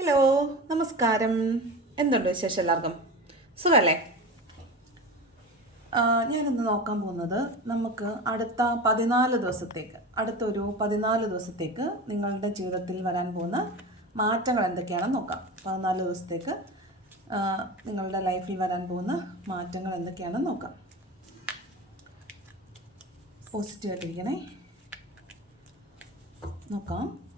Hello നമസ്കാരം. എന്തുണ്ട് വിശേഷം എല്ലാവർക്കും? സുഖല്ലേ? ഞാനിന്ന് നോക്കാൻ പോകുന്നത് നമുക്ക് അടുത്ത പതിനാല് ദിവസത്തേക്ക് അടുത്തൊരു പതിനാല് ദിവസത്തേക്ക് നിങ്ങളുടെ ജീവിതത്തിൽ വരാൻ പോകുന്ന മാറ്റങ്ങൾ എന്തൊക്കെയാണെന്ന് നോക്കാം. പതിനാല് ദിവസത്തേക്ക് നിങ്ങളുടെ ലൈഫിൽ വരാൻ പോകുന്ന മാറ്റങ്ങൾ എന്തൊക്കെയാണെന്ന് നോക്കാം. പോസിറ്റീവായിട്ടിരിക്കണേ നോക്കാം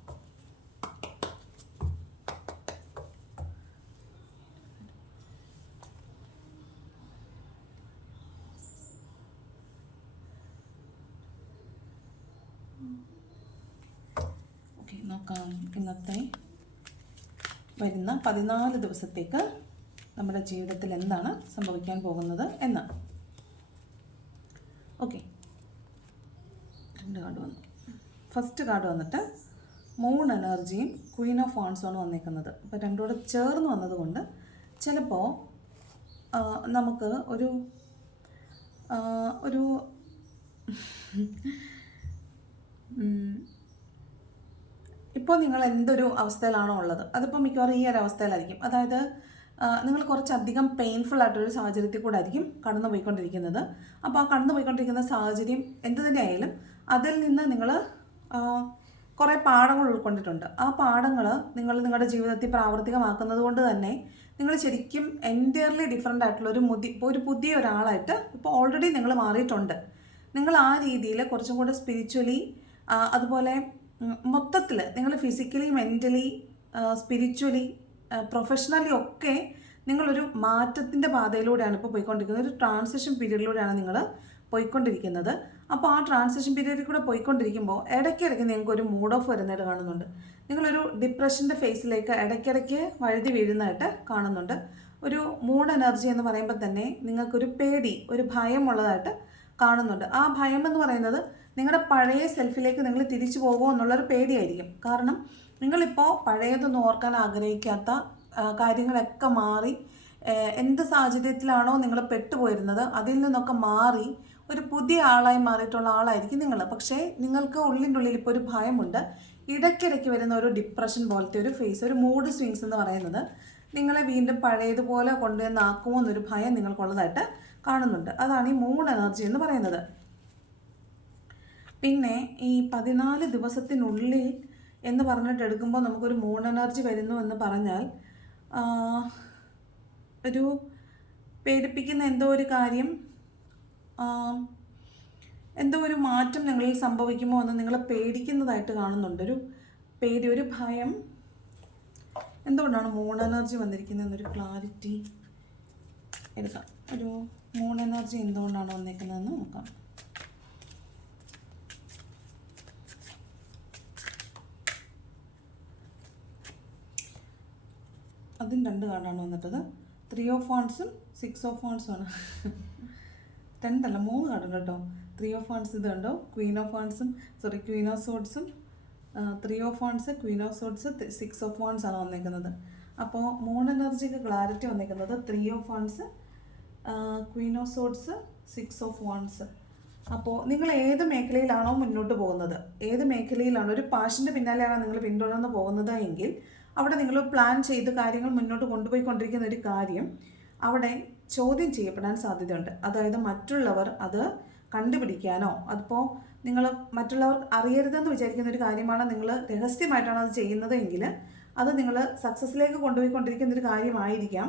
ഓക്കെ നോക്കാം ഇന്നത്തെ വരുന്ന പതിനാല് ദിവസത്തേക്ക് നമ്മുടെ ജീവിതത്തിൽ എന്താണ് സംഭവിക്കാൻ പോകുന്നത് എന്ന്. ഓക്കെ. രണ്ട് കാർഡ് വന്നു. ഫസ്റ്റ് കാർഡ് വന്നിട്ട് മൂൺ എനർജിയും ക്വീൻ ഓഫ് ഫോൺസുമാണ് വന്നേക്കുന്നത്. അപ്പോൾ രണ്ടും കൂടെ ചേർന്ന് വന്നതുകൊണ്ട് ചിലപ്പോൾ നമുക്ക് ഒരു ഒരു ഇപ്പോൾ നിങ്ങൾ എന്തൊരു അവസ്ഥയിലാണോ ഉള്ളത്? അതിപ്പോൾ മിക്കവാറും ഈ ഒരു അവസ്ഥയിലായിരിക്കും. അതായത് നിങ്ങൾ കുറച്ചധികം പെയിൻഫുൾ ആയിട്ടൊരു സാഹചര്യത്തിൽ കൂടെ ആയിരിക്കും കടന്നു പോയിക്കൊണ്ടിരിക്കുന്നത്. അപ്പോൾ ആ കടന്നു പോയിക്കൊണ്ടിരിക്കുന്ന സാഹചര്യം എന്ത് തന്നെയായാലും അതിൽ നിന്ന് നിങ്ങൾ കുറേ പാഠങ്ങൾ ഉൾക്കൊണ്ടിട്ടുണ്ട്. ആ പാഠങ്ങൾ നിങ്ങൾ നിങ്ങളുടെ ജീവിതത്തിൽ പ്രാവർത്തികമാക്കുന്നത് കൊണ്ട് തന്നെ നിങ്ങൾ ശരിക്കും എന്റയർലി ഡിഫറെന്റ് ആയിട്ടുള്ള ഒരു മുതി ഒരു പുതിയ ഒരാളായിട്ട് ഇപ്പോൾ ഓൾറെഡി നിങ്ങൾ മാറിയിട്ടുണ്ട്. നിങ്ങൾ ആ രീതിയിൽ കുറച്ചും കൂടെ സ്പിരിച്വലി അതുപോലെ മൊത്തത്തിൽ നിങ്ങൾ ഫിസിക്കലി മെന്റലി സ്പിരിച്വലി പ്രൊഫഷണലി ഒക്കെ നിങ്ങളൊരു മാറ്റത്തിന്റെ പാതയിലൂടെയാണ് ഇപ്പോൾ പോയിക്കൊണ്ടിരിക്കുന്നത്. ഒരു ട്രാൻസിഷൻ പീരീഡിലൂടെയാണ് നിങ്ങൾ പോയിക്കൊണ്ടിരിക്കുന്നത്. അപ്പോൾ ആ ട്രാൻസിഷൻ പീരീഡിൽ കൂടെ പോയിക്കൊണ്ടിരിക്കുമ്പോൾ ഇടയ്ക്കിടയ്ക്ക് നിങ്ങൾക്ക് ഒരു മൂഡ് ഓഫ് വരുന്നതായിട്ട് കാണുന്നുണ്ട്. നിങ്ങളൊരു ഡിപ്രഷന്റെ ഫേസിലേക്ക് ഇടയ്ക്കിടയ്ക്ക് വഴുതി വീഴുന്നതായിട്ട് കാണുന്നുണ്ട്. ഒരു മൂഡ് എനർജി എന്ന് പറയുമ്പോൾ തന്നെ നിങ്ങൾക്കൊരു പേടി ഒരു ഭയം ഉള്ളതായിട്ട് കാണുന്നുണ്ട്. ആ ഭയം എന്ന് പറയുന്നത് നിങ്ങളുടെ പഴയ സെൽഫിലേക്ക് നിങ്ങൾ തിരിച്ചു പോകുമോ എന്നുള്ളൊരു പേടിയായിരിക്കും. കാരണം നിങ്ങളിപ്പോൾ പഴയതൊന്നും ഓർക്കാൻ ആഗ്രഹിക്കാത്ത കാര്യങ്ങളൊക്കെ മാറി എന്ത് സാഹചര്യത്തിലാണോ നിങ്ങൾ പെട്ടുപോയിരുന്നത് അതിൽ നിന്നൊക്കെ മാറി ഒരു പുതിയ ആളായി മാറിയിട്ടുള്ള ആളായിരിക്കും നിങ്ങൾ. പക്ഷേ നിങ്ങൾക്ക് ഉള്ളിന്റെ ഉള്ളിൽ ഇപ്പോൾ ഒരു ഭയമുണ്ട്. ഇടയ്ക്കിടയ്ക്ക് വരുന്ന ഒരു ഡിപ്രഷൻ പോലത്തെ ഒരു ഫേസ് ഒരു മൂഡ് സ്വിങ്സ് എന്ന് പറയുന്നത് നിങ്ങളെ വീണ്ടും പഴയതുപോലെ കൊണ്ടുവന്നാക്കുമോ എന്നൊരു ഭയം നിങ്ങൾക്കുള്ളതായിട്ട് കാണുന്നുണ്ട്. അതാണ് ഈ മൂഡ് എനർജി എന്ന് പറയുന്നത്. പിന്നെ ഈ പതിനാല് ദിവസത്തിനുള്ളിൽ എന്ന് പറഞ്ഞിട്ട് എടുക്കുമ്പോൾ നമുക്കൊരു മൂൺ എനർജി വരുന്നു എന്ന് പറഞ്ഞാൽ ഒരു പേടിപ്പിക്കുന്ന എന്തോ ഒരു കാര്യം എന്തോ ഒരു മാറ്റം നിങ്ങളിൽ സംഭവിക്കുമോ എന്ന് നിങ്ങൾ പേടിക്കുന്നതായിട്ട് കാണുന്നുണ്ട്. ഒരു പേടി ഒരു ഭയം. എന്തുകൊണ്ടാണ് മൂൺ എനർജി വന്നിരിക്കുന്നത് എന്നൊരു ക്ലാരിറ്റി എടുക്കാം. ഒരു മൂൺ എനർജി എന്തുകൊണ്ടാണ് വന്നിരിക്കുന്നതെന്ന് നോക്കാം. അതും രണ്ട് കാർഡാണ് വന്നിട്ടത്. ത്രീ ഓഫ് ഫാൺസും സിക്സ് ഓഫ് ഫാൺസും ആണ്. രണ്ടല്ല മൂന്ന് കാർഡുണ്ട് കേട്ടോ. ത്രീ ഓഫ് ഫാൺസ് ഇത് കണ്ടോ? Queen of ഫാൺസും sorry queen of സോഡ്സും three of ഫാൺസ് Queen of swords six of ഫാൺസ് ആണ് വന്നേക്കുന്നത്. അപ്പോൾ മൂൺ എനർജിക്ക് ക്ലാരിറ്റി വന്നേക്കുന്നത് three of ഫാൺസ് Queen of swords six of wands അപ്പോൾ നിങ്ങൾ ഏത് മേഖലയിലാണോ മുന്നോട്ട് പോകുന്നത്? ഏത് മേഖലയിലാണോ? ഒരു പാഷന്റെ പിന്നാലെയാണ് നിങ്ങൾ പിന്തുടർന്ന് പോകുന്നത് എങ്കിൽ അവിടെ നിങ്ങൾ പ്ലാൻ ചെയ്ത് കാര്യങ്ങൾ മുന്നോട്ട് കൊണ്ടുപോയിക്കൊണ്ടിരിക്കുന്ന ഒരു കാര്യം അവിടെ ചോദ്യം ചെയ്യപ്പെടാൻ സാധ്യതയുണ്ട്. അതായത് മറ്റുള്ളവർ അത് കണ്ടുപിടിക്കാനോ അതിപ്പോൾ നിങ്ങൾ മറ്റുള്ളവർ അറിയരുതെന്ന് വിചാരിക്കുന്ന ഒരു കാര്യമാണ് നിങ്ങൾ രഹസ്യമായിട്ടാണ് അത് ചെയ്യുന്നത് എങ്കിൽ അത് നിങ്ങൾ സക്സസ്സിലേക്ക് കൊണ്ടുപോയിക്കൊണ്ടിരിക്കുന്ന ഒരു കാര്യമായിരിക്കാം.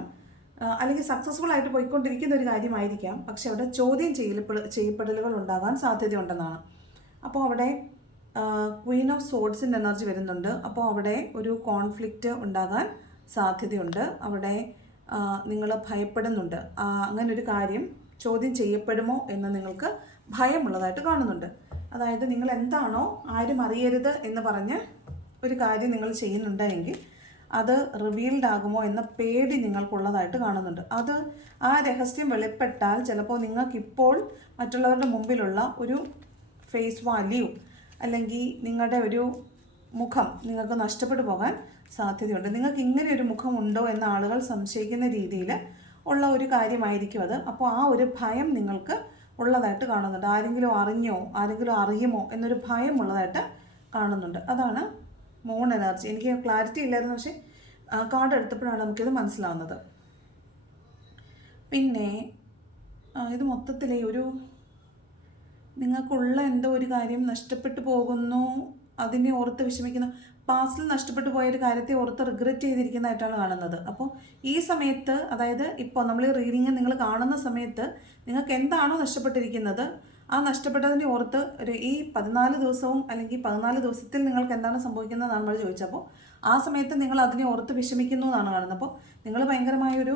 അല്ലെങ്കിൽ സക്സസ്ഫുൾ ആയിട്ട് പോയിക്കൊണ്ടിരിക്കുന്ന ഒരു കാര്യമായിരിക്കാം. പക്ഷെ അവിടെ ചോദ്യം ചെയ്യൽ ചെയ്യപ്പെടലുകൾ ഉണ്ടാകാൻ സാധ്യതയുണ്ടെന്നാണ്. അപ്പോൾ അവിടെ ക്വീൻ ഓഫ് സോഡ്സിന്റെ എനർജി വരുന്നുണ്ട്. അപ്പോൾ അവിടെ ഒരു കോൺഫ്ലിക്റ്റ് ഉണ്ടാകാൻ സാധ്യതയുണ്ട്. അവിടെ നിങ്ങൾ ഭയപ്പെടുന്നുണ്ട്. അങ്ങനെ ഒരു കാര്യം ചോദ്യം ചെയ്യപ്പെടുമോ എന്ന് നിങ്ങൾക്ക് ഭയമുള്ളതായിട്ട് കാണുന്നുണ്ട്. അതായത് നിങ്ങൾ എന്താണോ ആരും അറിയരുത് എന്ന് പറഞ്ഞ് ഒരു കാര്യം നിങ്ങൾ ചെയ്യുന്നുണ്ടെങ്കിൽ അത് റിവീൽഡ് ആകുമോ എന്ന പേടി നിങ്ങൾക്കുള്ളതായിട്ട് കാണുന്നുണ്ട്. അത് ആ രഹസ്യം വെളിപ്പെട്ടാൽ ചിലപ്പോൾ നിങ്ങൾക്കിപ്പോൾ മറ്റുള്ളവരുടെ മുമ്പിലുള്ള ഒരു ഫേസ് വാല്യൂ അല്ലെങ്കിൽ നിങ്ങളുടെ ഒരു മുഖം നിങ്ങൾക്ക് നഷ്ടപ്പെട്ടു പോകാൻ സാധ്യതയുണ്ട്. നിങ്ങൾക്ക് ഇങ്ങനെ ഒരു മുഖമുണ്ടോ എന്ന് ആളുകൾ സംശയിക്കുന്ന രീതിയിൽ ഉള്ള ഒരു കാര്യമായിരിക്കും അത്. അപ്പോൾ ആ ഒരു ഭയം നിങ്ങൾക്ക് ഉള്ളതായിട്ട് കാണുന്നുണ്ട്. ആരെങ്കിലും അറിഞ്ഞോ ആരെങ്കിലും അറിയുമോ എന്നൊരു ഭയം ഉള്ളതായിട്ട് കാണുന്നുണ്ട്. അതാണ് മൂൺ എനർജി എനിക്ക് ക്ലാരിറ്റി ഇല്ലായിരുന്നു. പക്ഷേ കാർഡ് എടുത്തപ്പോഴാണ് നമുക്കിത് മനസ്സിലാവുന്നത്. പിന്നെ ഇത് മൊത്തത്തിലേ ഒരു നിങ്ങൾക്കുള്ള എന്തോ ഒരു കാര്യം നഷ്ടപ്പെട്ടു പോകുന്നു അതിനെ ഓർത്ത് വിഷമിക്കുന്നു. പാസ്റ്റിൽ നഷ്ടപ്പെട്ടു പോയ ഒരു കാര്യത്തെ ഓർത്ത് റിഗ്രറ്റ് ചെയ്തിരിക്കുന്നതായിട്ടാണ് കാണുന്നത്. അപ്പോൾ ഈ സമയത്ത് അതായത് ഇപ്പോൾ നമ്മൾ ഈ റീഡിങ് നിങ്ങൾ കാണുന്ന സമയത്ത് നിങ്ങൾക്ക് എന്താണോ നഷ്ടപ്പെട്ടിരിക്കുന്നത് ആ നഷ്ടപ്പെട്ടതിനെ ഓർത്ത് ഒരു ഈ പതിനാല് ദിവസവും അല്ലെങ്കിൽ പതിനാല് ദിവസത്തിൽ നിങ്ങൾക്ക് എന്താണ് സംഭവിക്കുന്നത് നമ്മൾ ചോദിച്ചപ്പോൾ ആ സമയത്ത് നിങ്ങൾ അതിനെ ഓർത്ത് വിഷമിക്കുന്നു എന്നാണ് കാണുന്നത്. അപ്പോൾ നിങ്ങൾ ഭയങ്കരമായൊരു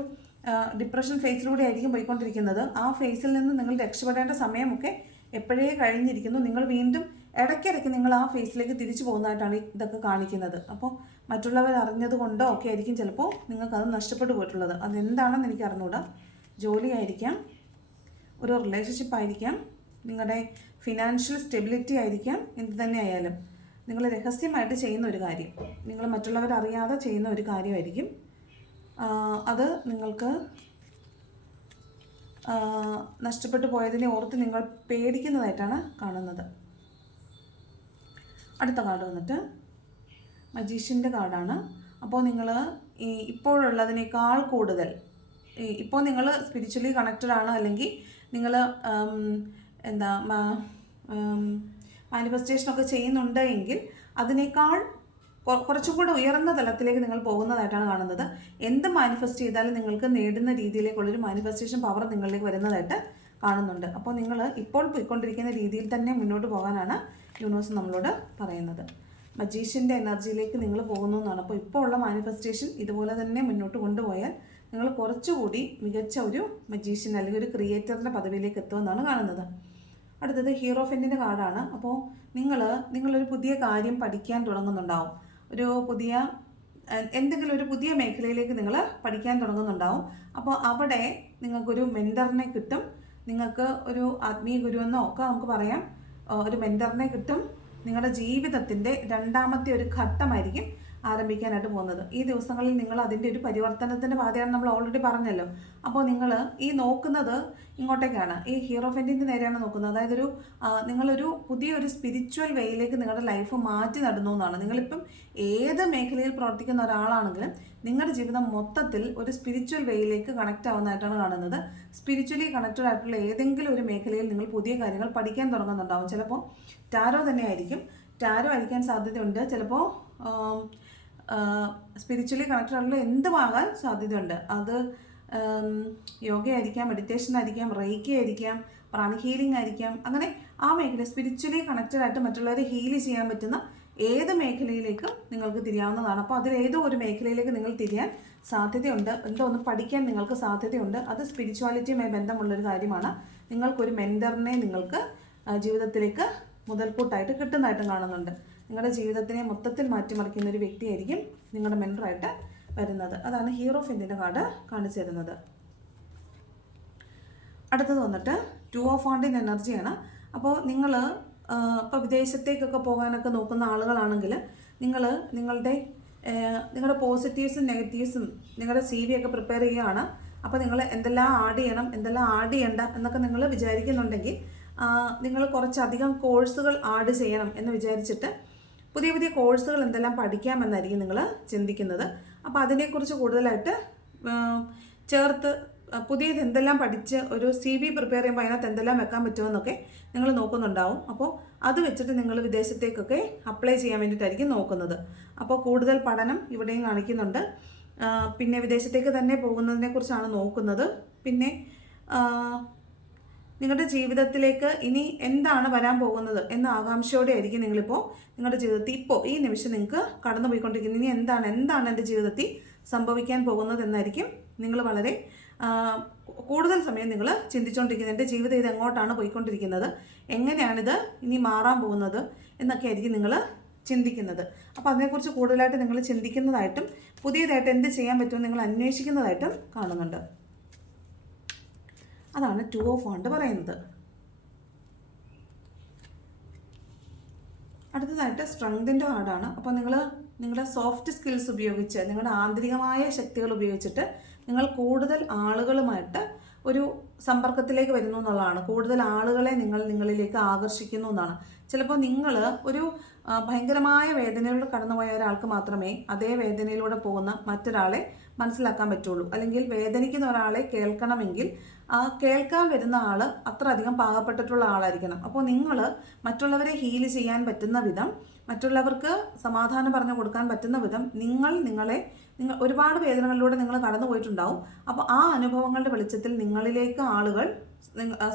ഡിപ്രഷൻ ഫേസിലൂടെ ആയിരിക്കും പോയിക്കൊണ്ടിരിക്കുന്നത്. ആ ഫേസിൽ നിന്ന് നിങ്ങൾ രക്ഷപ്പെടേണ്ട സമയമൊക്കെ എപ്പോഴേ കഴിഞ്ഞിരിക്കുന്നു നിങ്ങൾ വീണ്ടും ഇടയ്ക്കിടയ്ക്ക് നിങ്ങൾ ആ ഫേസിലേക്ക് തിരിച്ചു പോകുന്നതായിട്ടാണ് ഇതൊക്കെ കാണിക്കുന്നത്. അപ്പോൾ മറ്റുള്ളവർ അറിഞ്ഞത് കൊണ്ടോ ഒക്കെ ആയിരിക്കും ചിലപ്പോൾ നിങ്ങൾക്കത് നഷ്ടപ്പെട്ടു പോയിട്ടുള്ളത്. അതെന്താണെന്ന് എനിക്ക് ജോലി ആയിരിക്കാം ഒരു റിലേഷൻഷിപ്പ് ആയിരിക്കാം നിങ്ങളുടെ ഫിനാൻഷ്യൽ സ്റ്റെബിലിറ്റി ആയിരിക്കാം എന്ത് തന്നെ ആയാലും നിങ്ങൾ രഹസ്യമായിട്ട് ചെയ്യുന്ന ഒരു കാര്യം നിങ്ങൾ മറ്റുള്ളവരറിയാതെ ചെയ്യുന്ന ഒരു കാര്യമായിരിക്കും. അത് നിങ്ങൾക്ക് നഷ്ടപ്പെട്ടു പോയതിനെ ഓർത്ത് നിങ്ങൾ പേടിക്കുന്നതായിട്ടാണ് കാണുന്നത്. അടുത്ത കാർഡ് വന്നിട്ട് മജീഷ്യന്റെ കാർഡാണ് അപ്പോൾ നിങ്ങൾ ഈ ഇപ്പോഴുള്ളതിനേക്കാൾ കൂടുതൽ ഇപ്പോൾ നിങ്ങൾ സ്പിരിച്വലി കണക്റ്റഡ് ആണ് അല്ലെങ്കിൽ നിങ്ങൾ എന്താ മാനിഫെസ്റ്റേഷനൊക്കെ ചെയ്യുന്നുണ്ട് എങ്കിൽ അതിനേക്കാൾ കുറച്ചും കൂടെ ഉയർന്ന തലത്തിലേക്ക് നിങ്ങൾ പോകുന്നതായിട്ടാണ് കാണുന്നത്. എന്ത് മാനിഫെസ്റ്റ് ചെയ്താലും നിങ്ങൾക്ക് നേടുന്ന രീതിയിലേക്കുള്ളൊരു മാനിഫെസ്റ്റേഷൻ പവർ നിങ്ങളിലേക്ക് വരുന്നതായിട്ട് കാണുന്നുണ്ട്. അപ്പോൾ നിങ്ങൾ ഇപ്പോൾ പോയിക്കൊണ്ടിരിക്കുന്ന രീതിയിൽ തന്നെ മുന്നോട്ട് പോകാനാണ് യൂണിവേഴ്സ് നമ്മളോട് പറയുന്നത്. മജീഷ്യന്റെ എനർജിയിലേക്ക് നിങ്ങൾ പോകുന്നു എന്നാണ്. അപ്പോൾ ഇപ്പോൾ ഉള്ള മാനിഫെസ്റ്റേഷൻ ഇതുപോലെ തന്നെ മുന്നോട്ട് കൊണ്ടുപോയാൽ നിങ്ങൾ കുറച്ചുകൂടി മികച്ച ഒരു മജീഷ്യൻ അല്ലെങ്കിൽ ഒരു ക്രിയേറ്ററിന്റെ പദവിയിലേക്ക് എത്തുമെന്നാണ് കാണുന്നത്. അടുത്തത് ഹീറോ ഫെന്റിന്റെ കാർഡാണ് അപ്പോൾ നിങ്ങൾ നിങ്ങളൊരു പുതിയ കാര്യം പഠിക്കാൻ തുടങ്ങുന്നുണ്ടാവും. ഒരു പുതിയ എന്തെങ്കിലും ഒരു പുതിയ മേഖലയിലേക്ക് നിങ്ങൾ പഠിക്കാൻ തുടങ്ങുന്നുണ്ടാവും. അപ്പോൾ അവിടെ നിങ്ങൾക്കൊരു മെന്ററിനെ കിട്ടും. നിങ്ങൾക്ക് ഒരു ആത്മീയ ഗുരുവെന്നോ ഒക്കെ നമുക്ക് പറയാം. ഒരു മെന്ററിനെ കിട്ടും. നിങ്ങളുടെ ജീവിതത്തിന്റെ രണ്ടാമത്തെ ഒരു ഘട്ടമായിരിക്കും. ആരംഭിക്കാനായിട്ട് പോകുന്നത്. ഈ ദിവസങ്ങളിൽ നിങ്ങൾ അതിന്റെ ഒരു പരിവർത്തനത്തിന്റെ പാതയാണ് നമ്മൾ ഓൾറെഡി പറഞ്ഞല്ലോ. അപ്പോൾ നിങ്ങൾ ഈ നോക്കുന്നത് ഇങ്ങോട്ടേക്കാണ്. ഈ ഹീറോ നേരെയാണ് നോക്കുന്നത്. അതായത് ഒരു നിങ്ങളൊരു പുതിയൊരു സ്പിരിച്വൽ വേയിലേക്ക് നിങ്ങളുടെ ലൈഫ് മാറ്റി നടുന്നു എന്നാണ്. നിങ്ങളിപ്പം ഏത് മേഖലയിൽ പ്രവർത്തിക്കുന്ന ഒരാളാണെങ്കിലും നിങ്ങളുടെ ജീവിതം മൊത്തത്തിൽ ഒരു സ്പിരിച്വൽ വേയിലേക്ക് കണക്റ്റ് ആവുന്നതായിട്ടാണ് കാണുന്നത്. സ്പിരിച്വലി കണക്റ്റഡ് ആയിട്ടുള്ള ഏതെങ്കിലും ഒരു മേഖലയിൽ നിങ്ങൾ പുതിയ കാര്യങ്ങൾ പഠിക്കാൻ തുടങ്ങുന്നുണ്ടാവും. ചിലപ്പോൾ ടാരോ തന്നെ ആയിരിക്കും ടാരോ അയക്കാൻ സാധ്യതയുണ്ട്. ചിലപ്പോൾ സ്പിരിച്വലി കണക്റ്റഡ് ആയിട്ടുള്ള എന്തുമാകാൻ സാധ്യതയുണ്ട്? അത് യോഗയായിരിക്കാം മെഡിറ്റേഷൻ ആയിരിക്കാം റേക്കി ആയിരിക്കാം പ്രാണി ഹീലിംഗ് ആയിരിക്കാം അങ്ങനെ ആ മേഖല സ്പിരിച്വലി കണക്റ്റഡ് ആയിട്ട് മറ്റുള്ളവരെ ഹീൽ ചെയ്യാൻ പറ്റുന്ന ഏത് മേഖലയിലേക്കും നിങ്ങൾക്ക് തിരിയാവുന്നതാണ്. അപ്പോൾ അതിൽ ഏതോ ഒരു മേഖലയിലേക്ക് നിങ്ങൾ തിരിയാൻ സാധ്യതയുണ്ട്. എന്തോ ഒന്ന് പഠിക്കാൻ നിങ്ങൾക്ക് സാധ്യതയുണ്ട്. അത് സ്പിരിച്വാലിറ്റിയുമായി ബന്ധമുള്ളൊരു കാര്യമാണ്. നിങ്ങൾക്കൊരു മെന്ററിനെ നിങ്ങൾക്ക് ജീവിതത്തിലേക്ക് മുതൽക്കൂട്ടായിട്ട് കിട്ടുന്നതായിട്ടും കാണുന്നുണ്ട്. നിങ്ങളുടെ ജീവിതത്തിനെ മൊത്തത്തിൽ മാറ്റിമറിക്കുന്ന ഒരു വ്യക്തിയായിരിക്കും നിങ്ങളുടെ മെന്ററായിട്ട് വരുന്നത്. അതാണ് ഹീറോ ഫിന്നിന്റെ കാർഡ് കാണിച്ചു തരുന്നത്. അടുത്തത് വന്നിട്ട് ടു ഓഫ് ഓണ്ടിൻ എനർജിയാണ് അപ്പോൾ നിങ്ങൾ ഇപ്പോൾ വിദേശത്തേക്കൊക്കെ പോകാനൊക്കെ നോക്കുന്ന ആളുകളാണെങ്കിൽ നിങ്ങൾ നിങ്ങളുടെ നിങ്ങളുടെ പോസിറ്റീവ്സും നെഗറ്റീവ്സും നിങ്ങളുടെ സി വി ഒക്കെ പ്രിപ്പയർ ചെയ്യുകയാണ്. അപ്പോൾ നിങ്ങൾ എന്തെല്ലാം ആഡ് ചെയ്യണം എന്തെല്ലാം ആഡ് ചെയ്യണ്ട എന്നൊക്കെ നിങ്ങൾ വിചാരിക്കുന്നുണ്ടെങ്കിൽ നിങ്ങൾ കുറച്ചധികം കോഴ്സുകൾ ആഡ് ചെയ്യണം എന്ന് വിചാരിച്ചിട്ട് പുതിയ പുതിയ കോഴ്സുകൾ എന്തെല്ലാം പഠിക്കാമെന്നായിരിക്കും നിങ്ങൾ ചിന്തിക്കുന്നത്. അപ്പോൾ അതിനെക്കുറിച്ച് കൂടുതലായിട്ട് ചേർത്ത് പുതിയത് എന്തെല്ലാം പഠിച്ച് ഒരു സി വി പ്രിപ്പയർ ചെയ്യുമ്പോൾ അതിനകത്ത് എന്തെല്ലാം വെക്കാൻ പറ്റുമെന്നൊക്കെ നിങ്ങൾ നോക്കുന്നുണ്ടാവും. അപ്പോൾ അത് വെച്ചിട്ട് നിങ്ങൾ വിദേശത്തേക്കൊക്കെ അപ്ലൈ ചെയ്യാൻ വേണ്ടിയിട്ടായിരിക്കും നോക്കുന്നത്. അപ്പോൾ കൂടുതൽ പഠനം ഇവിടെയും കാണിക്കുന്നുണ്ട്. പിന്നെ വിദേശത്തേക്ക് തന്നെ പോകുന്നതിനെക്കുറിച്ചാണ് നോക്കുന്നത്. പിന്നെ നിങ്ങളുടെ ജീവിതത്തിലേക്ക് ഇനി എന്താണ് വരാൻ പോകുന്നത് എന്ന ആകാംക്ഷയോടെ ആയിരിക്കും നിങ്ങളിപ്പോൾ നിങ്ങളുടെ ജീവിതത്തിൽ ഇപ്പോൾ ഈ നിമിഷം നിങ്ങൾക്ക് കടന്നു പോയിക്കൊണ്ടിരിക്കുന്നത് ഇനി എന്താണ് എന്താണ് എന്റെ ജീവിതത്തിൽ സംഭവിക്കാൻ പോകുന്നത് എന്നായിരിക്കും നിങ്ങൾ വളരെ കൂടുതൽ സമയം നിങ്ങൾ ചിന്തിച്ചുകൊണ്ടിരിക്കുന്നത് എന്റെ ജീവിതം ഇത് എങ്ങോട്ടാണ് പോയിക്കൊണ്ടിരിക്കുന്നത്? എങ്ങനെയാണിത് ഇനി മാറാൻ പോകുന്നത് എന്നൊക്കെ ആയിരിക്കും നിങ്ങൾ ചിന്തിക്കുന്നത്. അപ്പോൾ അതിനെക്കുറിച്ച് കൂടുതലായിട്ട് നിങ്ങൾ ചിന്തിക്കുന്നതായിട്ടും പുതിയതായിട്ട് എന്ത് ചെയ്യാൻ പറ്റുമെന്ന് നിങ്ങൾ അന്വേഷിക്കുന്നതായിട്ടും കാണുന്നുണ്ട്. അതാണ് ടു ഓഫ് ഫണ്ട് പറയുന്നത്. അടുത്തതായിട്ട് സ്ട്രെങ്തിന്റെ കാർഡാണ് അപ്പോൾ നിങ്ങൾ നിങ്ങളുടെ സോഫ്റ്റ് സ്കിൽസ് ഉപയോഗിച്ച് നിങ്ങളുടെ ആന്തരികമായ ശക്തികൾ ഉപയോഗിച്ചിട്ട് നിങ്ങൾ കൂടുതൽ ആളുകളുമായിട്ട് ഒരു സമ്പർക്കത്തിലേക്ക് വരുന്നു എന്നുള്ളതാണ്. കൂടുതൽ ആളുകളെ നിങ്ങൾ നിങ്ങളിലേക്ക് ആകർഷിക്കുന്നു എന്നാണ്. ചിലപ്പോൾ നിങ്ങൾ ഒരു ഭയങ്കരമായ വേദനയിലൂടെ കടന്നുപോയ ഒരാൾക്ക് മാത്രമേ അതേ വേദനയിലൂടെ പോകുന്ന മറ്റൊരാളെ മനസ്സിലാക്കാൻ പറ്റുള്ളൂ. അല്ലെങ്കിൽ വേദനിക്കുന്ന ഒരാളെ കേൾക്കണമെങ്കിൽ ആ കേൾക്കാൻ വരുന്ന ആൾ അത്ര അധികം പാകപ്പെട്ടിട്ടുള്ള ആളായിരിക്കണം. അപ്പോൾ നിങ്ങൾ മറ്റുള്ളവരെ ഹീൽ ചെയ്യാൻ പറ്റുന്ന വിധം മറ്റുള്ളവർക്ക് സമാധാനം പറഞ്ഞു കൊടുക്കാൻ പറ്റുന്ന വിധം നിങ്ങൾ നിങ്ങളെ നിങ്ങൾ ഒരുപാട് വേദനകളിലൂടെ നിങ്ങൾ കടന്നു പോയിട്ടുണ്ടാവും. അപ്പോൾ ആ അനുഭവങ്ങളുടെ വെളിച്ചത്തിൽ നിങ്ങളിലേക്ക് ആളുകൾ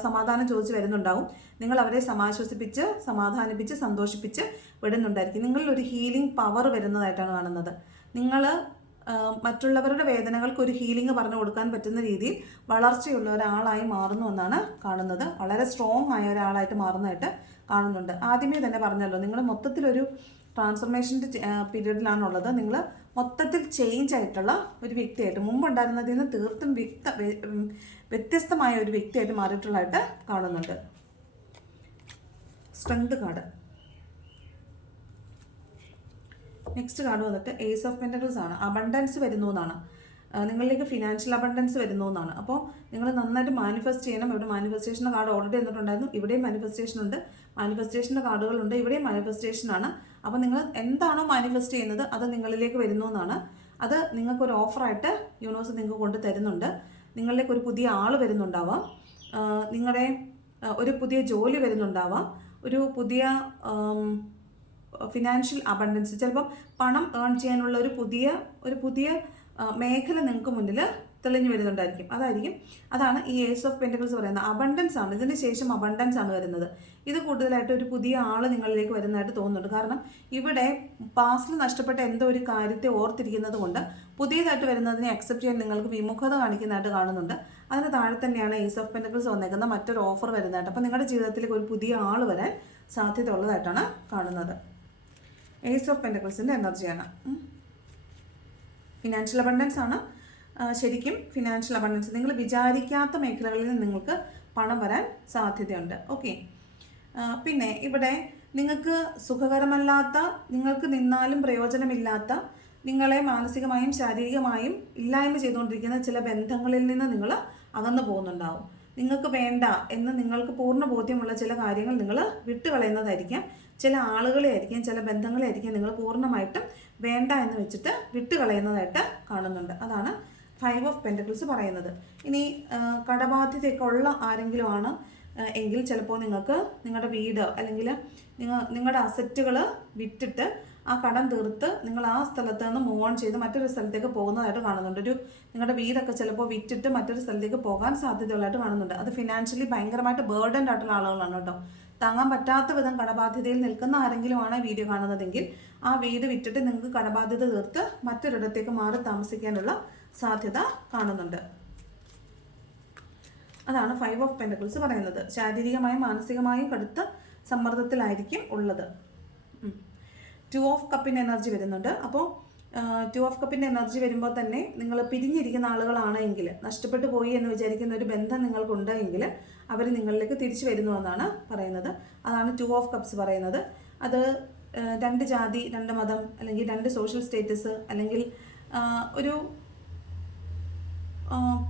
സമാധാനം ചോദിച്ച് വരുന്നുണ്ടാവും. നിങ്ങൾ അവരെ സമാശ്വസിപ്പിച്ച് സമാധാനിപ്പിച്ച് സന്തോഷിപ്പിച്ച് വിടുന്നുണ്ടായിരിക്കും. നിങ്ങളിൽ ഒരു ഹീലിംഗ് പവർ വരുന്നതായിട്ടാണ് കാണുന്നത്. നിങ്ങൾ മറ്റുള്ളവരുടെ വേദനകൾക്ക് ഒരു ഹീലിംഗ് പറഞ്ഞു കൊടുക്കാൻ പറ്റുന്ന രീതിയിൽ വളർച്ചയുള്ള ഒരാളായി മാറുന്നു എന്നാണ് കാണുന്നത്. വളരെ സ്ട്രോങ് ആയ ഒരാളായിട്ട് മാറുന്നതായിട്ട് കാണുന്നുണ്ട്. ആദ്യമേ തന്നെ പറഞ്ഞല്ലോ നിങ്ങൾ മൊത്തത്തിലൊരു ട്രാൻസ്ഫർമേഷന്റെ പീരീഡിലാണുള്ളത് നിങ്ങൾ മൊത്തത്തിൽ ചേഞ്ച് ആയിട്ടുള്ള ഒരു വ്യക്തിയായിട്ട് മുമ്പുണ്ടായിരുന്നതിൽ നിന്ന് തീർത്തും വ്യക്ത വ്യത്യസ്തമായ ഒരു വ്യക്തിയായിട്ട് മാറിയിട്ടുള്ളതായിട്ട് കാണുന്നുണ്ട്. സ്ട്രെങ്ത് കാർഡ് നെക്സ്റ്റ് കാർഡ് വന്നിട്ട് ഏസ് ഓഫ് പെന്റക്കിൾസ് ആണ്. അബണ്ടൻസ് വരുന്നു എന്നാണ് നിങ്ങളിലേക്ക് ഫിനാൻഷ്യൽ അബണ്ടൻസ് വരുന്നു എന്നാണ് അപ്പോൾ നിങ്ങൾ നന്നായിട്ട് മാനിഫെസ്റ്റ് ചെയ്യണം. ഇവിടെ മാനിഫെസ്റ്റേഷന്റെ കാർഡ് ഓൾറെഡി വന്നിട്ടുണ്ടായിരുന്നു ഇവിടെയും മാനിഫെസ്റ്റേഷൻ ഉണ്ട്. മാനിഫെസ്റ്റേഷന്റെ കാർഡുകളുണ്ട് ഇവിടെയും മാനിഫെസ്റ്റേഷൻ ആണ്. അപ്പോൾ നിങ്ങൾ എന്താണോ മാനിഫെസ്റ്റ് ചെയ്യുന്നത് അത് നിങ്ങളിലേക്ക് വരുന്നു എന്നാണ് അത് നിങ്ങൾക്കൊരു ഓഫറായിട്ട് യൂണിവേഴ്സ് നിങ്ങൾക്ക് കൊണ്ട് തരുന്നുണ്ട്. നിങ്ങളിലേക്ക് ഒരു പുതിയ ആൾ വരുന്നുണ്ടാവാം. നിങ്ങളുടെ ഒരു പുതിയ ജോലി വരുന്നുണ്ടാവാം. ഒരു പുതിയ ഫിനാൻഷ്യൽ അബണ്ടൻസ് ചിലപ്പം പണം ഏൺ ചെയ്യാനുള്ള ഒരു പുതിയ ഒരു പുതിയ മേഖല നിങ്ങൾക്ക് മുന്നിൽ തെളിഞ്ഞു വരുന്നുണ്ടായിരിക്കും. അതായിരിക്കും. അതാണ് ഈ ഏസ് ഓഫ് പെന്റക്കിൾസ് പറയുന്നത് അബണ്ടൻസ് ആണ്. ഇതിന് ശേഷം അബണ്ടൻസ് ആണ് വരുന്നത്. ഇത് കൂടുതലായിട്ട് ഒരു പുതിയ ആൾ നിങ്ങളിലേക്ക് വരുന്നതായിട്ട് തോന്നുന്നുണ്ട്. കാരണം ഇവിടെ പാസ്റ്റിൽ നഷ്ടപ്പെട്ട എന്തോ ഒരു കാര്യത്തെ ഓർത്തിരിക്കുന്നത് കൊണ്ട് പുതിയതായിട്ട് വരുന്നതിനെ അക്സെപ്റ്റ് ചെയ്യാൻ നിങ്ങൾക്ക് വിമുഖത കാണിക്കുന്നതായിട്ട് കാണുന്നുണ്ട്. അതിന് താഴെ തന്നെയാണ് ഏസ് ഓഫ് പെന്റക്കിൾസ് വന്നേക്കുന്ന മറ്റൊരു ഓഫർ വരുന്നതായിട്ട്. അപ്പോൾ നിങ്ങളുടെ ജീവിതത്തിലേക്ക് ഒരു പുതിയ ആൾ വരാൻ സാധ്യത ഉള്ളതായിട്ടാണ് കാണുന്നത്. ഏസ് ഓഫ് പെന്റക്കിൾസിന്റെ എനർജിയാണ്. ഫിനാൻഷ്യൽ അബണ്ടൻസ് ആണ്. ശരിക്കും ഫിനാൻഷ്യൽ അബണ്ടൻസ് നിങ്ങൾ വിചാരിക്കാത്ത മേഖലകളിൽ നിങ്ങൾക്ക് പണം വരാൻ സാധ്യതയുണ്ട്. ഓക്കെ പിന്നെ ഇവിടെ നിങ്ങൾക്ക് സുഖകരമല്ലാത്ത നിങ്ങൾക്ക് നിന്നാലും പ്രയോജനമില്ലാത്ത നിങ്ങളെ മാനസികമായും ശാരീരികമായും ഇല്ലായ്മ ചെയ്തുകൊണ്ടിരിക്കുന്ന ചില ബന്ധങ്ങളിൽ നിന്ന് നിങ്ങൾ അകന്നു പോകുന്നുണ്ടാവും. നിങ്ങൾക്ക് വേണ്ട എന്ന് നിങ്ങൾക്ക് പൂർണ ബോധ്യമുള്ള ചില കാര്യങ്ങൾ നിങ്ങൾ വിട്ടുകളയുന്നതായിരിക്കാം. ചില ആളുകളെ ആയിരിക്കാം ചില ബന്ധങ്ങളെ ആയിരിക്കാം നിങ്ങൾ പൂർണമായിട്ടും വേണ്ട എന്ന് വെച്ചിട്ട് വിട്ടുകളയുന്നതായിട്ട് കാണുന്നുണ്ട്. അതാണ് ഫൈവ് ഓഫ് പെന്റക്കിൾസ് പറയുന്നത്. ഇനി കടബാധ്യതയൊക്കെ ഉള്ള ആരെങ്കിലും ആണ് എങ്കിൽ ചിലപ്പോൾ നിങ്ങൾക്ക് നിങ്ങളുടെ വീട് അല്ലെങ്കിൽ നിങ്ങൾ നിങ്ങളുടെ അസറ്റുകൾ വിറ്റിട്ട് ആ കടം തീർത്ത് നിങ്ങൾ ആ സ്ഥലത്ത് നിന്ന് മൂവ് ഓൺ ചെയ്ത് മറ്റൊരു സ്ഥലത്തേക്ക് പോകുന്നതായിട്ട് കാണുന്നുണ്ട്. ഒരു നിങ്ങളുടെ വീടൊക്കെ ചിലപ്പോൾ വിറ്റിട്ട് മറ്റൊരു സ്ഥലത്തേക്ക് പോകാൻ സാധ്യതയുള്ളതായിട്ട് കാണുന്നുണ്ട്. അത് ഫിനാൻഷ്യലി ഭയങ്കരമായിട്ട് ബേർഡൻഡ് ആയിട്ടുള്ള ആളുകളാണ് കേട്ടോ. താങ്ങാൻ പറ്റാത്ത വിധം കടബാധ്യതയിൽ നിൽക്കുന്ന ആരെങ്കിലുമാണ് വീഡിയോ കാണുന്നതെങ്കിൽ ആ വീട് വിറ്റിട്ട് നിങ്ങൾക്ക് കടബാധ്യത തീർത്ത് മറ്റൊരിടത്തേക്ക് മാറി താമസിക്കാനുള്ള സാധ്യത കാണുന്നുണ്ട്. അതാണ് ഫൈവ് ഓഫ് പെന്റക്കിൾസ് പറയുന്നത്. ശാരീരികമായും മാനസികമായും കടുത്ത സമ്മർദ്ദത്തിലായിരിക്കും ഉള്ളത്. ടു ഓഫ് കപ്പിന്റെ എനർജി വരുന്നുണ്ട്. അപ്പോൾ ടു ഓഫ് കപ്പിന്റെ എനർജി വരുമ്പോൾ തന്നെ നിങ്ങൾ പിരിഞ്ഞിരിക്കുന്ന ആളുകളാണെങ്കിൽ നഷ്ടപ്പെട്ടു പോയി എന്ന് വിചാരിക്കുന്ന ഒരു ബന്ധം നിങ്ങൾക്കുണ്ട് എങ്കിൽ അവർ നിങ്ങളിലേക്ക് തിരിച്ചു വരുന്നു എന്നാണ് പറയുന്നത്. അതാണ് ടു ഓഫ് കപ്സ് പറയുന്നത്. അത് രണ്ട് ജാതി രണ്ട് മതം അല്ലെങ്കിൽ രണ്ട് സോഷ്യൽ സ്റ്റേറ്റസ് അല്ലെങ്കിൽ ഒരു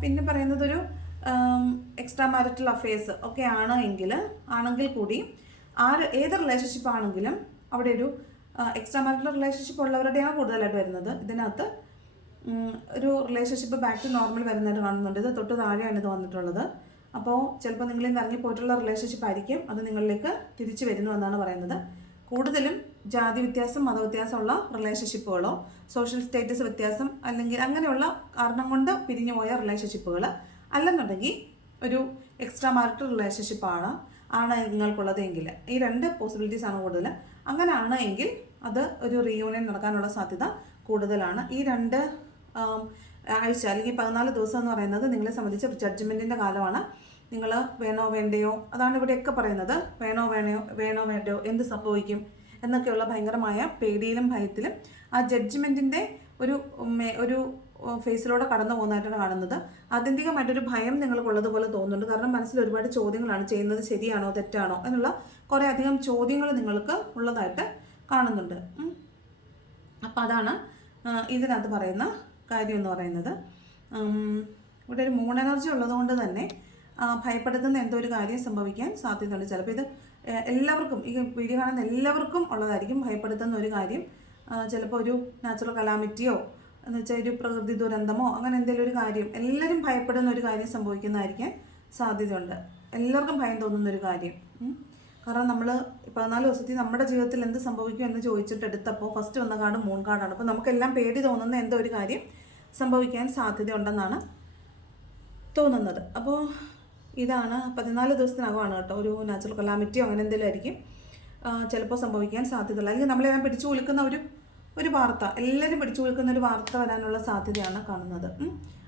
പിന്നെ പറയുന്നത് ഒരു എക്സ്ട്രാ മാരിറ്റൽ അഫയേഴ്സ് ഒക്കെ ആണ് എങ്കിൽ ആണെങ്കിൽ കൂടി ആര് ഏത് റിലേഷൻഷിപ്പ് ആണെങ്കിലും അവിടെ ഒരു എക്സ്ട്രാ മാരിറ്റൽ റിലേഷൻഷിപ്പ് ഉള്ളവരുടെയാണ് കൂടുതലായിട്ട് വരുന്നത്. ഇതിനകത്ത് ഒരു റിലേഷൻഷിപ്പ് ബാക്ക് ടു നോർമൽ വരുന്നതായിട്ട് കാണുന്നുണ്ട്. ഇത് തൊട്ട് താഴെയാണ് ഇത് വന്നിട്ടുള്ളത്. അപ്പോൾ ചിലപ്പോൾ നിങ്ങളിൽ നിന്ന് ഇറങ്ങിപ്പോയിട്ടുള്ള റിലേഷൻഷിപ്പ് ആയിരിക്കും. അത് നിങ്ങളിലേക്ക് തിരിച്ചു വരുന്നു എന്നാണ് പറയുന്നത്. കൂടുതലും ജാതി വ്യത്യാസം മതവ്യത്യാസമുള്ള റിലേഷൻഷിപ്പുകളോ സോഷ്യൽ സ്റ്റേറ്റസ് വ്യത്യാസം അല്ലെങ്കിൽ അങ്ങനെയുള്ള കാരണം കൊണ്ട് പിരിഞ്ഞു പോയ റിലേഷൻഷിപ്പുകൾ അല്ലെന്നുണ്ടെങ്കിൽ ഒരു എക്സ്ട്രാ മാരിറ്റൽ റിലേഷൻഷിപ്പാണ് ആണ് നിങ്ങൾക്കുള്ളത് എങ്കിൽ. ഈ രണ്ട് പോസിബിലിറ്റീസ് ആണ് കൂടുതൽ അങ്ങനെയാണ് എങ്കിൽ അത് ഒരു റീയൂണിയൻ നടക്കാനുള്ള സാധ്യത കൂടുതലാണ്. ഈ രണ്ട് ആഴ്ച അല്ലെങ്കിൽ പതിനാല് ദിവസം എന്ന് പറയുന്നത് നിങ്ങളെ സംബന്ധിച്ച് ജഡ്ജ്മെന്റിന്റെ കാലമാണ്. നിങ്ങൾ വേണോ വേണ്ടയോ അതാണ് ഇവിടെയൊക്കെ പറയുന്നത്. വേണോ വേണയോ വേണോ വേണ്ടയോ എന്ത് സംഭവിക്കും എന്നൊക്കെയുള്ള ഭയങ്കരമായ പേടിയിലും ഭയത്തിലും ആ ജഡ്ജ്മെന്റിന്റെ ഒരു ഒരു ഫേസിലൂടെ കടന്നു പോകുന്നതായിട്ടാണ് കാണുന്നത്. ആത്യന്തികമായിട്ടൊരു ഭയം നിങ്ങൾക്കുള്ളതുപോലെ തോന്നുന്നുണ്ട്. കാരണം മനസ്സിൽ ഒരുപാട് ചോദ്യങ്ങളാണ്. ചെയ്യുന്നത് ശരിയാണോ തെറ്റാണോ എന്നുള്ള കുറേ അധികം ചോദ്യങ്ങൾ നിങ്ങൾക്ക് ഉള്ളതായിട്ട് കാണുന്നുണ്ട്. അപ്പം അതാണ് ഇതിനകത്ത് പറയുന്ന കാര്യം എന്ന് പറയുന്നത്. ഇവിടെ ഒരു മൂൺ എനർജി ഉള്ളതുകൊണ്ട് തന്നെ ഭയപ്പെടുത്തുന്ന എന്തോ ഒരു കാര്യം സംഭവിക്കാൻ സാധ്യതയുണ്ട്. ചിലപ്പോൾ ഇത് എല്ലാവർക്കും ഈ വീഡിയോ കാണുന്ന എല്ലാവർക്കും ഉള്ളതായിരിക്കും. ഭയപ്പെടുത്തുന്ന ഒരു കാര്യം ചിലപ്പോൾ ഒരു നാച്ചുറൽ കലാമിറ്റിയോ എന്ന് വെച്ചാൽ ഒരു പ്രകൃതി ദുരന്തമോ അങ്ങനെ എന്തെങ്കിലും ഒരു കാര്യം എല്ലാവരും ഭയപ്പെടുന്ന ഒരു കാര്യം സംഭവിക്കുന്നതായിരിക്കാൻ സാധ്യതയുണ്ട്. എല്ലാവർക്കും ഭയം തോന്നുന്ന ഒരു കാര്യം. കാരണം നമ്മൾ പതിനാല് ദിവസത്തിൽ നമ്മുടെ ജീവിതത്തിൽ എന്ത് സംഭവിക്കും എന്ന് ചോദിച്ചിട്ട് എടുത്തപ്പോൾ ഫസ്റ്റ് വന്ന കാർഡ് മൂൺ കാർഡാണ് അപ്പോൾ നമുക്കെല്ലാം പേടി തോന്നുന്ന എന്തോ ഒരു കാര്യം സംഭവിക്കാൻ സാധ്യതയുണ്ടെന്നാണ് തോന്നുന്നത്. അപ്പോൾ ഇതാണ് പതിനാല് ദിവസത്തിനകമാണ് കേട്ടോ. ഒരു നാച്ചുറൽ കലാമിറ്റിയോ അങ്ങനെ എന്തെങ്കിലും ആയിരിക്കും ചിലപ്പോൾ സംഭവിക്കാൻ സാധ്യതയുള്ളൂ അല്ലെങ്കിൽ നമ്മളെല്ലാം പിടിച്ചു കുലുക്കുന്ന ഒരു ഒരു വാർത്ത എല്ലാവരും പിടിച്ചു കൊടുക്കുന്ന ഒരു വാർത്ത വരാനുള്ള സാധ്യതയാണ് കാണുന്നത്.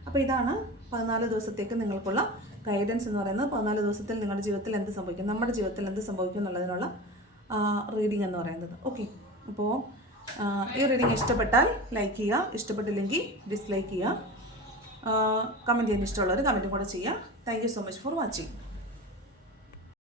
അപ്പോൾ ഇതാണ് പതിനാല് ദിവസത്തേക്ക് നിങ്ങൾക്കുള്ള ഗൈഡൻസ് എന്ന് പറയുന്നത്. പതിനാല് ദിവസത്തിൽ നിങ്ങളുടെ ജീവിതത്തിൽ എന്ത് സംഭവിക്കും നമ്മുടെ ജീവിതത്തിൽ എന്ത് സംഭവിക്കും എന്നുള്ളതിനുള്ള റീഡിംഗ് എന്ന് പറയുന്നത്. ഓക്കെ അപ്പോൾ ഈ റീഡിംഗ് ഇഷ്ടപ്പെട്ടാൽ ലൈക്ക് ചെയ്യുക. ഇഷ്ടപ്പെട്ടില്ലെങ്കിൽ ഡിസ്ലൈക്ക് ചെയ്യുക. കമന്റ് ചെയ്യാൻ ഇഷ്ടമുള്ളവർ കമന്റും കൂടെ ചെയ്യുക. Thank you so much for watching